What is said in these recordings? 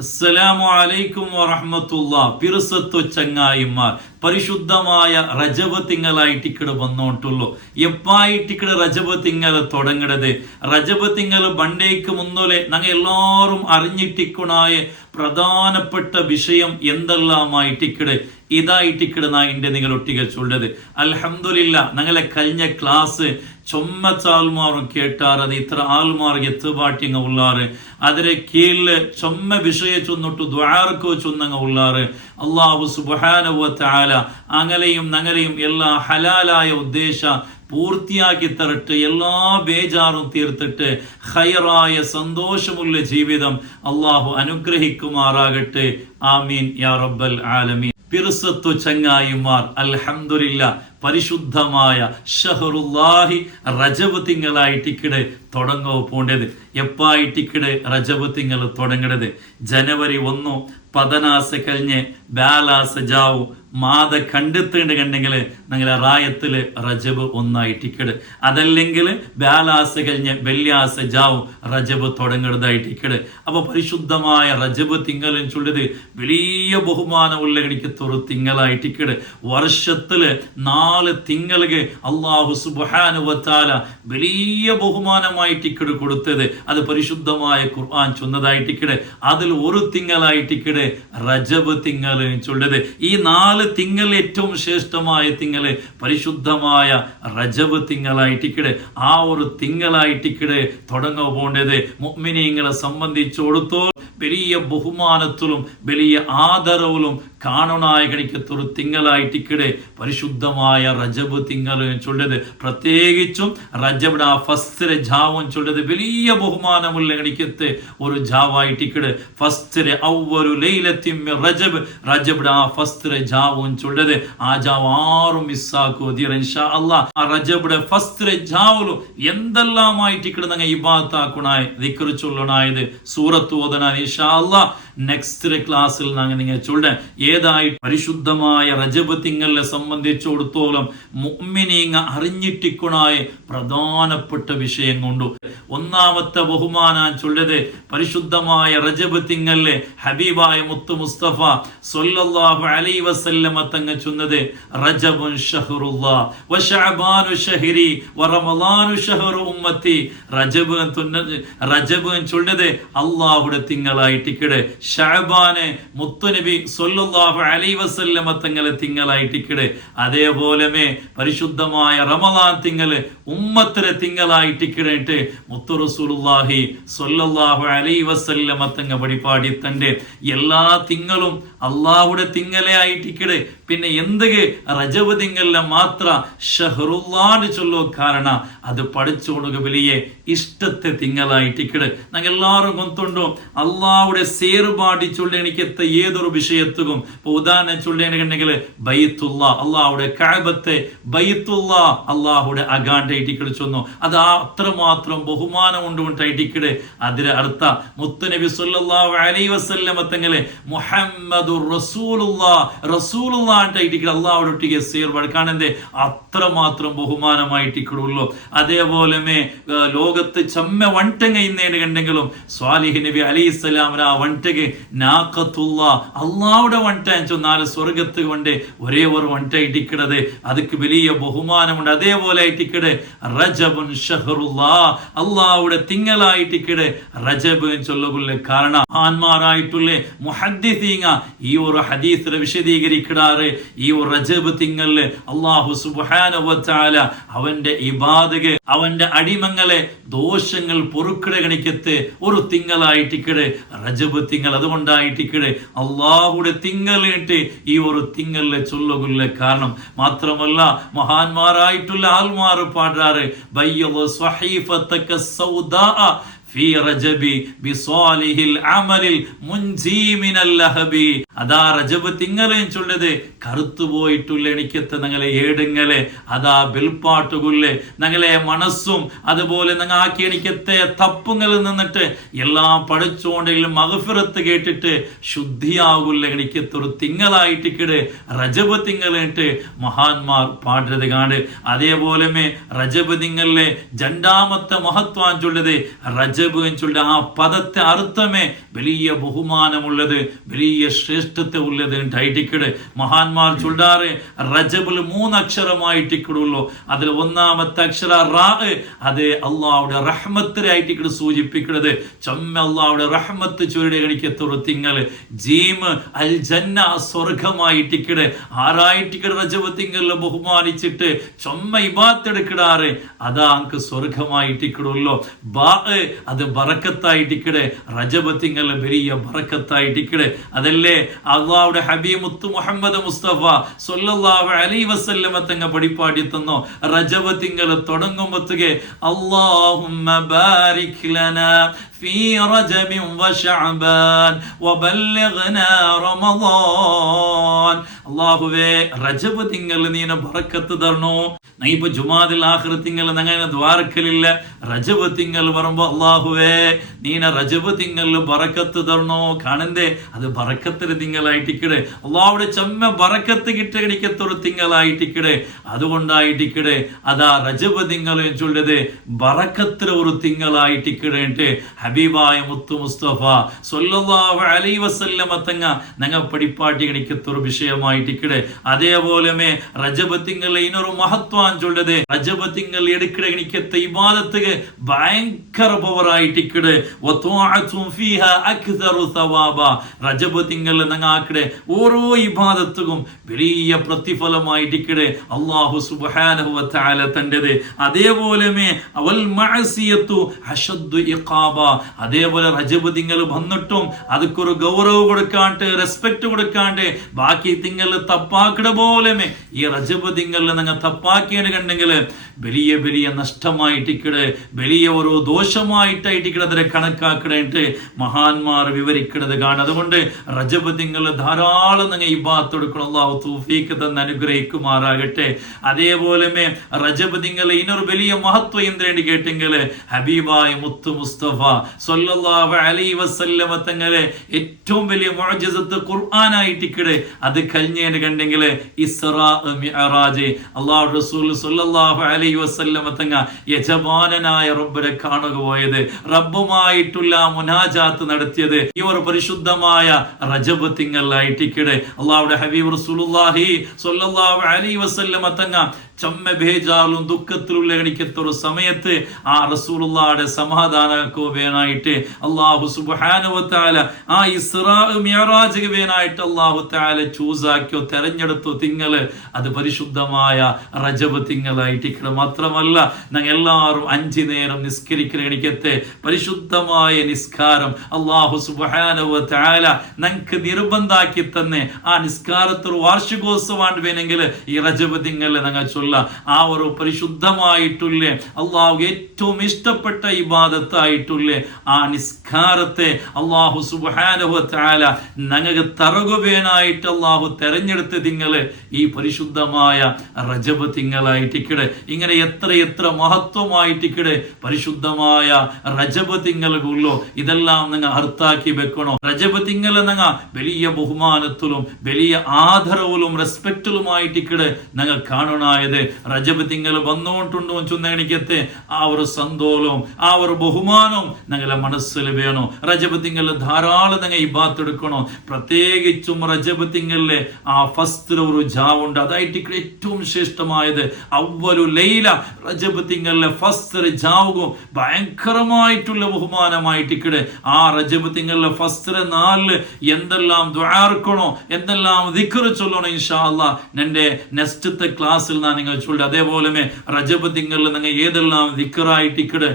അസ്സലാമു അലൈക്കും വറഹമത്തുള്ള. പിറുസത്വ ചങ്ങായിമാർ പരിശുദ്ധമായ രജവ തിങ്ങളായിട്ട് ಇಕ್ಕಡೆ ಬಂದೋಟುಲ್ಲು എപ്പായിട്ട് ಇಕ್ಕಡೆ രജവ തിങ്ങൾ തുടങ്ങണത് രജവ തിങ്ങൾ ബണ്ടേക്ക് മുന്നോലെ ഞങ്ങൾ എല്ലാവരും അറിഞ്ഞിട്ടിക്കുണായ പ്രധാനപ്പെട്ട വിഷയം എന്തെല്ലാമായിട്ട് ഇക്കട് ഇതായിട്ട് ഇക്കട് നാ എന്റെ നിങ്ങൾ ഒട്ടിക ചൊല്ലത് അലഹമില്ല ഞങ്ങളെ കഴിഞ്ഞ ക്ലാസ് ചൊമ്മച്ച ആൾമാറും കേട്ടാറത് ഇത്ര ആൾമാർ എത്തുപാട്ടിങ്ങ ഉള്ളാറ്. അതിരെ കീഴിൽ ചൊമ്മ വിഷയ ചൊന്നിട്ടു ദ്വാർക്ക് ചൊന്നങ്ങ ഉള്ളാറ്. അള്ളാഹു സുബാനുവ താല അങ്ങലെയും നങ്ങലെയും എല്ലാ ഹലാലായ ഉദ്ദേശ പൂർത്തിയാക്കി തരട്ട് എല്ലാ ബേജാറും തീർത്തിട്ട് ഹൈറായ സന്തോഷമുള്ള ജീവിതം അള്ളാഹു അനുഗ്രഹിക്കുമാറാകട്ടെ. ആമീൻ യാ റബ്ബൽ ആലമീൻ. പിറുസത്തു ചങ്ങായിമാർ അൽഹംദുലില്ല പരിശുദ്ധമായ ഷഹറുല്ലാഹി റജബ് തിങ്കളായിട്ടിക്കട് തുടങ്ങോ പോണ്ടത്? എപ്പായിട്ടിക്കട് റജബ് തിങ്കൾ തുടങ്ങണത്? ജനുവരി ഒന്നു പതനാസ കഴിഞ്ഞ് ബാലാസ് ജാവു മാത കണ്ടെത്തേണ്ട കണ്ടെങ്കിൽ റായത്തിൽ റജബ് ഒന്നായിട്ടിക്കട് അതല്ലെങ്കിൽ ബാലാസ് കഴിഞ്ഞ് വെല്ലാസ് ജാവും റജബ് തുടങ്ങുന്നതായിട്ടിക്കട് അപ്പോൾ പരിശുദ്ധമായ റജബ് തിങ്കളൻ ചൊല്ലത് വലിയ ബഹുമാനമുള്ള എനിക്ക് തിങ്ങലായി തിങ്കളായിട്ടിക്കട് വർഷത്തിൽ നാല് തിങ്ങൾക്ക് അള്ളാഹു സുബാനുവത്താല വലിയ ബഹുമാനമായി ബഹുമാനമായിട്ടിക്കട് കൊടുത്തത്. അത് പരിശുദ്ധമായ ഖുർആൻ ചൊന്നതായിട്ടിക്കട് അതിൽ ഒരു തിങ്കളായിട്ടിക്കട് റജബ് തിങ്കൾ ചൊല്ലത് ഈ നാല് തിങ്കൾ ഏറ്റവും ശ്രേഷ്ഠമായ തിങ്കൾ പരിശുദ്ധമായ റജബ് തിങ്കളായിട്ടിക്കട് ആ ഒരു തിങ്കളായിട്ടിക്കട് തുടങ്ങ പോണ്ടത് മുഅ്മിനീങ്ങളെ സംബന്ധിച്ചോടത്തോ വലിയ ബഹുമാനത്തിലും വലിയ ആദരവിലും കാണുനായ കണിക്കത്തൊരു തിങ്കളായിട്ടിക്കടെ പരിശുദ്ധമായ റജബ് തിങ്കൾ ചൊല്ലത് പ്രത്യേകിച്ചും റജബിന് ആ ഫസ്റ്റിലെ ജാവും ചൊല്ലത് വലിയ ബഹുമാനമുള്ള കണിക്കത്ത് ഒരു ജാവായിട്ടിക്കട് ഫസ്റ്റിലെ ഔവരു ലൈലത്തിമ്മ റജബ്. റജബിന് ആ ഫസ്റ്റിലെ ജാവും ചൊല്ലത് ആ ജാവ് ആറും മിസ്സാക്കോ ദിയർ ഇൻഷാ അള്ളാ ആ റജബിടെ ഫസ്റ്റിലെ ജാവലു എന്തെല്ലാമായിട്ടിക്കട് നങ്ങ ഇബാത്താക്കുണായി ദിക്കർ ചൊല്ലണായത് സൂറത്ത് ഓതനാ ഇൻഷാ അല്ലാ നെക്സ്റ്റ് ക്ലാസ്സിൽ നാங்க നിങ്ങൾ ചൊല്ലെ. ഏതായി പരിശുദ്ധമായ റജബ് തിങ്കളെ സംബന്ധിച്ചിടത്തോളം മുഅ്മിനീങ്ങ അറിഞ്ഞിട്ടിക്കുണായ പ്രധാനപ്പെട്ട വിഷയം കൊണ്ടു. ഒന്നാമത്തെ ബഹുമാനാൻ ചൊല്ലത് പരിശുദ്ധമായ റജബ് തിങ്കളിലെ ഹബീബായ മുത്തു മുസ്തഫ സൊല്ലാഹു അലൈഹി വസല്ലമ തങ്ങ ചൊന്നത് റജബുൻ ഷഹറുല്ലാ വശഅബാനു ഷഹരി വറമളാനു ഷഹറു ഉമ്മത്തി. റജബ് റജബ് ചൊല്ലത് അള്ളാഹുടെ തിങ്കളായിട്ടിക്കട് ഷഅബാന് മുത്തുനബി സൊല്ലുല്ലാഹു അലൈ വസല്ലമ തങ്ങളെ തിങ്കളായിട്ടിക്കട് അതേപോലെ പരിശുദ്ധമായ റമദാൻ തിങ്ങൾ ഉമ്മത്തിലെ തിങ്കളായിട്ടിക്കിടയിട്ട് മുത്തു റസൂലുല്ലാഹി സൊല്ലാഹു അലൈ വസല്ലമ തങ്ങ വഴിപാടി തന്റെ എല്ലാ തിങ്കളും അള്ളാഹുടെ തിങ്കളെ ആയിട്ടിക്കട് പിന്നെ എന്ത് റജബ് തിങ്കളിലെ മാത്ര ഷഹറുല്ലാന്ന് ചൊല്ലോ കാരണ അത് പഠിച്ചോണുക വലിയ ഇഷ്ടത്തെ തിങ്കളായിട്ടിക്കട് ഞങ്ങൾ എല്ലാവരും കൊന്തുണ്ടോ അള്ളാഹുടെ ഒരുപാട് ചൊല്ലിണിക്കത്ത് ഏതൊരു വിഷയത്തും ഇപ്പൊ ഉദാഹരണം ചൊല്ലിണെങ്കിൽ ബൈത്തുള്ള അള്ളാഹുടെ കാബത്തെ ബൈത്തുള്ള അള്ളാഹുടെ അഗാണ്ടായിട്ട് കളിച്ചൊന്നു അത് അത്രമാത്രം ബഹുമാനം കൊണ്ടുകൊണ്ട് കൊണ്ടുകൊണ്ടായിട്ടിക്കട് അതിന് അർത്ഥ മുത്തനബി സല്ലാഹു അലൈ വസ്ല്ലമത്തങ്ങളെ മുഹമ്മദ് റസൂലുള്ള റസൂലുള്ളായിട്ടിക്കട് അള്ളാഹുടെ ഒട്ടിക്ക് സേർ വഴക്കാണെന്തേ അത്രമാത്രം ബഹുമാനമായിട്ടിക്കടുള്ളൂ അതേപോലെ ലോകത്ത് ചമ്മ വണ്ടങ്ങ ഇന്നേട് കണ്ടെങ്കിലും സ്വാലിഹ് നബി അലൈഹിസ്സലാമിന് ആ വണ്ടക വണ്ടಗೆ നാക്കത്തുള്ള അള്ളാവുടെ ടൈം നാല് സ്വർഗത്ത് കൊണ്ട് ഒരേ ഒരു ടൈ ഇട്ടിക്കടത് അതിക്ക് വലിയ ബഹുമാനമുണ്ട്. അതേപോലെ ആയിട്ടിക്കട് റജബുൻ ഷഹറുല്ലാ അള്ളാവുടെ തിങ്കളായിട്ടിക്കട് റജബ് ചൊല്ലുകൊള്ള കാരണം. ആന്മാരായിട്ടുള്ള മുഹദ്ദിസീങ്ങ ഈ ഒരു ഹദീസിൽ വിശദീകരിക്കടാറ്. ഈ ഒരു റജബ് തിങ്കളിൽ അള്ളാഹു സുബാന അവന്റെ ഇബാദക് അവന്റെ അടിമങ്ങളെ ദോഷങ്ങൾ പൊറുക്കിട കണിക്കത്ത് ഒരു തിങ്കളായിട്ടിക്കട് റജബ് തിങ്കൾ അതുകൊണ്ടായിട്ടിക്കട്. അള്ളാഹുടെ തിങ്കലേട്ട് ഈ ഒരു തിങ്കലിലെ ചൊല്ലുകൊല്ല കാരണം മാത്രമല്ല മഹാന്മാരായിട്ടുള്ള ആൾമാർ പാടാറ്. അതാ റജബ് തിങ്ങളെയും ചൊല്ലത് കറുത്തു പോയിട്ടുള്ള എനിക്കത്ത് ഞങ്ങളെ ഏടുങ്ങളെ അതാ ബെൽപ്പാട്ടുകുല്ലെ ഞങ്ങളെ മനസ്സും അതുപോലെ ഞങ്ങൾ ആക്കി എനിക്കത്തെ തപ്പുങ്ങളിൽ നിന്നിട്ട് എല്ലാം പഠിച്ചുകൊണ്ടെങ്കിലും മകഫിറത്ത് കേട്ടിട്ട് ശുദ്ധിയാകുല്ല എനിക്കത്തൊരു തിങ്ങളായിട്ടിക്കട് റജബ് തിങ്ങളിട്ട് മഹാന്മാർ പാടരുത് കാണ് അതേപോലെ റജബ് തിങ്ങളിലെ രണ്ടാമത്തെ മഹത്വാൻ ചൊല്ലത് റജ റജബ് ചൊല്ല ആ പദത്തെ അർത്ഥമേ വലിയ ബഹുമാനമുള്ളത് വലിയ ശ്രേഷ്ഠത്തെ ഉള്ളത് ഉണ്ടായിട്ടിക്കട് മഹാന്മാർ ചൊല്ലാറ്. റജബിൽ മൂന്ന് അക്ഷരമായിട്ടിക്കടുള്ളൂ അതിൽ ഒന്നാമത്തെ അക്ഷര റാ അത് അള്ളാഹുടെ റഹ്മത്തിലായിട്ടിക്കട് സൂചിപ്പിക്കുന്നത്. ചമ്മ അള്ളാഹുടെ റഹ്മത്ത് ചുരുടെ കണിക്കത്തൊരു തുറത്തിങ്ങൾ ജീം അൽ ജന്ന സ്വർഗമായിട്ടിക്കട് ആറായിട്ടിക്കട് റജബ് തിങ്കളിൽ ബഹുമാനിച്ചിട്ട് ചൊമ്മ ഇബാത്തെടുക്കിടാറ് അതാ അങ്ക് സ്വർഗമായിട്ടിക്കടുള്ളൂ ബാ അത് ബറക്കത്തായിട്ടിക്കട് റജബ് തിങ്കളിൽ വലിയ ബറക്കത്തായിട്ടിക്കട് അതല്ലേ അള്ളാഹുടെ ഹബീബ് മുത്തു മുഹമ്മദ് മുസ്തഫ സൊല്ലാഹു അലൈ വസല്ലമ തങ്ങ പടിപ്പാടി തന്നോ റജബ് തിങ്കൾ തുടങ്ങുമ്പത്തുകെ അള്ളാഹുമ്മ ബാരിക് ലനാ في رجب وشعبان وبلغنا رمضان അള്ളാഹുവേ റജബ് തിങ്കൾ നീന ബറക്കത്ത് തരണോ നൈ ഇപ്പൊ ജുമാദിൽ ആഹ്റ തിങ്കൾ അങ്ങനെ ദ്വാരക്കലില്ല. റജബ് തിങ്കൾ പറയുമ്പോ അള്ളാഹുവേ നീന റജബ് തിങ്കളിൽ ബറക്കത്ത് തരണോ? കാണണ്ടേ അത് ബറക്കത്തിന് തിങ്കളായിട്ടിക്കട്. അള്ളാഹുടെ ചെമ്മ ബറക്കത്ത് കിട്ടണിക്കത്തൊരു തിങ്കളായിട്ടിക്കട്. അതുകൊണ്ടായിട്ടിക്കട്. അതാ റജബ് തിങ്കൾ ചൊല്ലത് ബറക്കത്തിന് ഒരു തിങ്കളായിട്ടിക്കടേട്ട് ഹബീബായ മുത്തു മുസ്തഫ സൊല്ലാഹു അലൈ വസല്ലമ തങ്ങ ഞങ്ങൾ പടിപ്പാട്ടി കണിക്കത്തൊരു വിഷയമായിട്ടിക്കട്. അതേപോലെ റജബ് തിങ്കൾ ഇനൊരു മഹത്വം ചൊല്ലത് റജബ് തിങ്കൾ എടുക്കടെ കണിക്കത്തെ ഇബാദത്തുക്ക് ഭയങ്കര പവറായിട്ടിക്കടെ റജബ് തിങ്കൾ ഞങ്ങാക്കടെ ഓരോ ഇബാദത്തുക്കും വലിയ പ്രതിഫലമായിട്ടിക്കടെ അള്ളാഹു തആല തന്റെത്. അതേപോലെ അവൽ ഇഖാബ. അതേപോലെ റജബ് തിങ്കൾ വന്നിട്ടും അതൊക്കൊരു ഗൗരവ് കൊടുക്കാണ്ട് റെസ്പെക്ട് കൊടുക്കാണ്ട് ബാക്കി തിങ്കൾ തപ്പാക്കട പോലെ ഈ റജബ് തിങ്കൾ നിങ്ങൾ തപ്പാക്കിയത് കണ്ടെങ്കിൽ വലിയ വലിയ നഷ്ടമായിട്ടിക്കട് വലിയ ഓരോ ദോഷമായിട്ടായിട്ടിക്കട് അതിനെ കണക്കാക്കണേട്ട് മഹാന്മാർ വിവരിക്കണത് കാണും. അതുകൊണ്ട് റജബ് നിങ്ങൾ ധാരാളം നിങ്ങൾ ഈ ബാത്ത് കൊടുക്കണം. തൂഫീക്ക് തന്നെ അനുഗ്രഹിക്കുമാറാകട്ടെ. അതേപോലെ റജബ് നിങ്ങൾ ഇനൊരു വലിയ മഹത്വം എന്തിനേണ്ടി കേട്ടെങ്കിൽ ഹബീബായ മുത്തു മുസ്തഫ സൊല്ലാഹ് അലൈഹി വസല്ലമ തങ്ങളെ ഏറ്റവും വലിയ മുഅ്ജിസത്ത് ഖുർആാനായിട്ടിക്കട് അത് കഴിഞ്ഞേനെ കണ്ടെങ്കിൽ ഇസ്റാ അള്ളാഹു റസൂൽ സല്ലല്ലാഹു അലൈഹി വസല്ലമ തങ്ങ യജമാനനായ റബ്ബിനെ കാണുക പോയത്. റബ്ബുമായിട്ടുള്ള മുനാജാത്ത് നടത്തിയത് ഈ പരിശുദ്ധമായ റജബ് തിങ്കളായിട്ടിക്കടെ അള്ളാഹുടെ ഹബീബ് റസൂലുള്ളാഹി സല്ലല്ലാഹു അലൈഹി വസല്ലമ തങ്ങ ചമ്മ ദുഃഖത്തിലും ദുഃഖത്തിലുള്ള എണിക്കത്തൊരു സമയത്ത് ആ റസൂലുള്ളാടെ സമാധാനക്കോവേനായിട്ട് അള്ളാഹു സുബാനുവത്താല ആ ഇസ്രാജകവേനായിട്ട് അള്ളാഹു താല ചൂസാക്കിയോ തെരഞ്ഞെടുത്തോ തിങ്ങൾ അത് പരിശുദ്ധമായ റജബ് തിങ്കളായിട്ട് മാത്രമല്ല ഞങ്ങൾ എല്ലാവരും അഞ്ചു നേരം നിസ്കരിക്കുന്ന എണിക്കത്തെ പരിശുദ്ധമായ നിസ്കാരം അള്ളാഹു സുബാനുവത്താല ഞങ്ങൾക്ക് നിർബന്ധാക്കി തന്നെ ആ നിസ്കാരത്തിൽ വാർഷികോത്സവമാണ് വേണമെങ്കിൽ ഈ റജബ് തിങ്ങളെ ഞങ്ങൾ ചൊല്ല ആ ഒരു പരിശുദ്ധമായിട്ടുള്ള അള്ളാഹു ഏറ്റവും ഇഷ്ടപ്പെട്ട ഇബാദത്തായിട്ടുള്ള ആ നിസ്കാരത്തെ അള്ളാഹു സുബാനുഭത്താല ഞങ്ങൾക്ക് തറകുവേനായിട്ട് അള്ളാഹു തെരഞ്ഞെടുത്ത് തിങ്ങൾ ഈ പരിശുദ്ധമായ റജബ് തിങ്കളായിട്ടിക്കട് ഇങ്ങനെ എത്ര എത്ര മഹത്വമായിട്ടിക്കട്. പരിശുദ്ധമായ റജബ് തിങ്കളുള്ളൂ ഇതെല്ലാം നിങ്ങൾ അർത്ഥാക്കി വെക്കണോ? റജബ് തിങ്കൾ നിങ്ങൾ വലിയ ബഹുമാനത്തിലും വലിയ ആദരവിലും റെസ്പെക്റ്റിലുമായിട്ടിക്കട് നിങ്ങൾ കാണണായത് റജബ് തിങ്കൾ വന്നുകൊണ്ടുണ്ടോ ചുന്നേണിക്കത്തെ ആ ഒരു സന്തോഷവും ആ ഒരു ബഹുമാനവും ഞങ്ങളെ മനസ്സിൽ വേണോ? റജബ് തിങ്കൾ ധാരാളം നിങ്ങൾ ഈ ബാത്ത് പ്രത്യേകിച്ചും റജബ് തിങ്കളിലെ ആ ഫസ്റ്റ് ഒരു ജാവുണ്ട്. അതായിട്ട് ഏറ്റവും ശ്രേഷ്ഠമായത് അവലു ലൈല. റജബ് തിങ്കളിലെ ഫസ്റ്റ് ജാവുകയും ഭയങ്കരമായിട്ടുള്ള ബഹുമാനമായിട്ട് ഇക്കടെ ആ റജബ് തിങ്കളിലെ ഫസ്റ്റ് നാലിൽ എന്തെല്ലാം ദ്വാർക്കണോ എന്തെല്ലാം ദിക്കർ ചൊല്ലണോ ഇൻഷാ അല്ലാ എന്റെ നെക്സ്റ്റത്തെ ക്ലാസ്സിൽ ഞാൻ നിങ്ങൾ ചൊല്ലി. അതേപോലെ റജബ് തിങ്കളിൽ നിങ്ങൾ ഏതെല്ലാം ദിക്കറായിട്ട് ഇക്കട്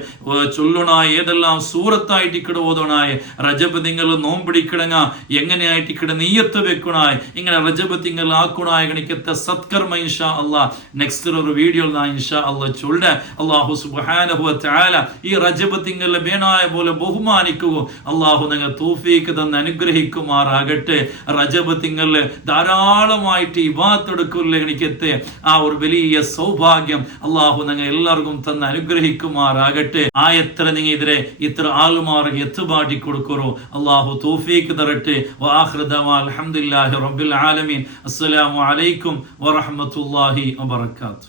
ചൊല്ലണ ഏതെല്ലാം സൂറത്തായിട്ട് ഇക്കട് ഓതണായ. റജബ് തിങ്കൾ നോമ്പിടിക്കിടങ്ങ എങ്ങനെയായിട്ട് ഇക്കട് നെയ്യത്ത് വെക്കണായി. ഇങ്ങനെ റജബ് തിങ്കൾ ആക്കണായ ഗണിക്കത്തെ സത്കർമ്മ ഇൻഷാ അള്ളാ. നെക്സ്റ്റ് ഒരു വീഡിയോ ഇൻഷാ അള്ളാ ചൊല്ലെ. അള്ളാഹു തആല ഈ റജബ് തിങ്കളിലെ വേണായ പോലെ ബഹുമാനിക്കുക അള്ളാഹു നിങ്ങൾ തൂഫീക്ക് തന്ന് അനുഗ്രഹിക്കുമാറാകട്ടെ. റജബ് തിങ്കളിൽ ധാരാളമായിട്ട് ഇബാത്തെടുക്കില്ല എനിക്കെത്തെ ആ ഒരു വലിയ സൗഭാഗ്യം അള്ളാഹു നിങ്ങൾ എല്ലാവർക്കും തന്ന് അനുഗ്രഹിക്കുമാറാകട്ടെ. ആ എത്ര നിങ്ങൾ ഇതിരെ ഇത്ര ആളുമാർക്ക് എത്തുപാട്ടി കൊടുക്കുറോ. അള്ളാഹു തോഫീക്ക് തരട്ടെ. അലഹമുല്ലാഹി റബ്ബിൽ ആലമീൻ. അസ്സലാമു അലൈക്കും വറഹ്മത്തുള്ളാഹി വബറകാതുഹു.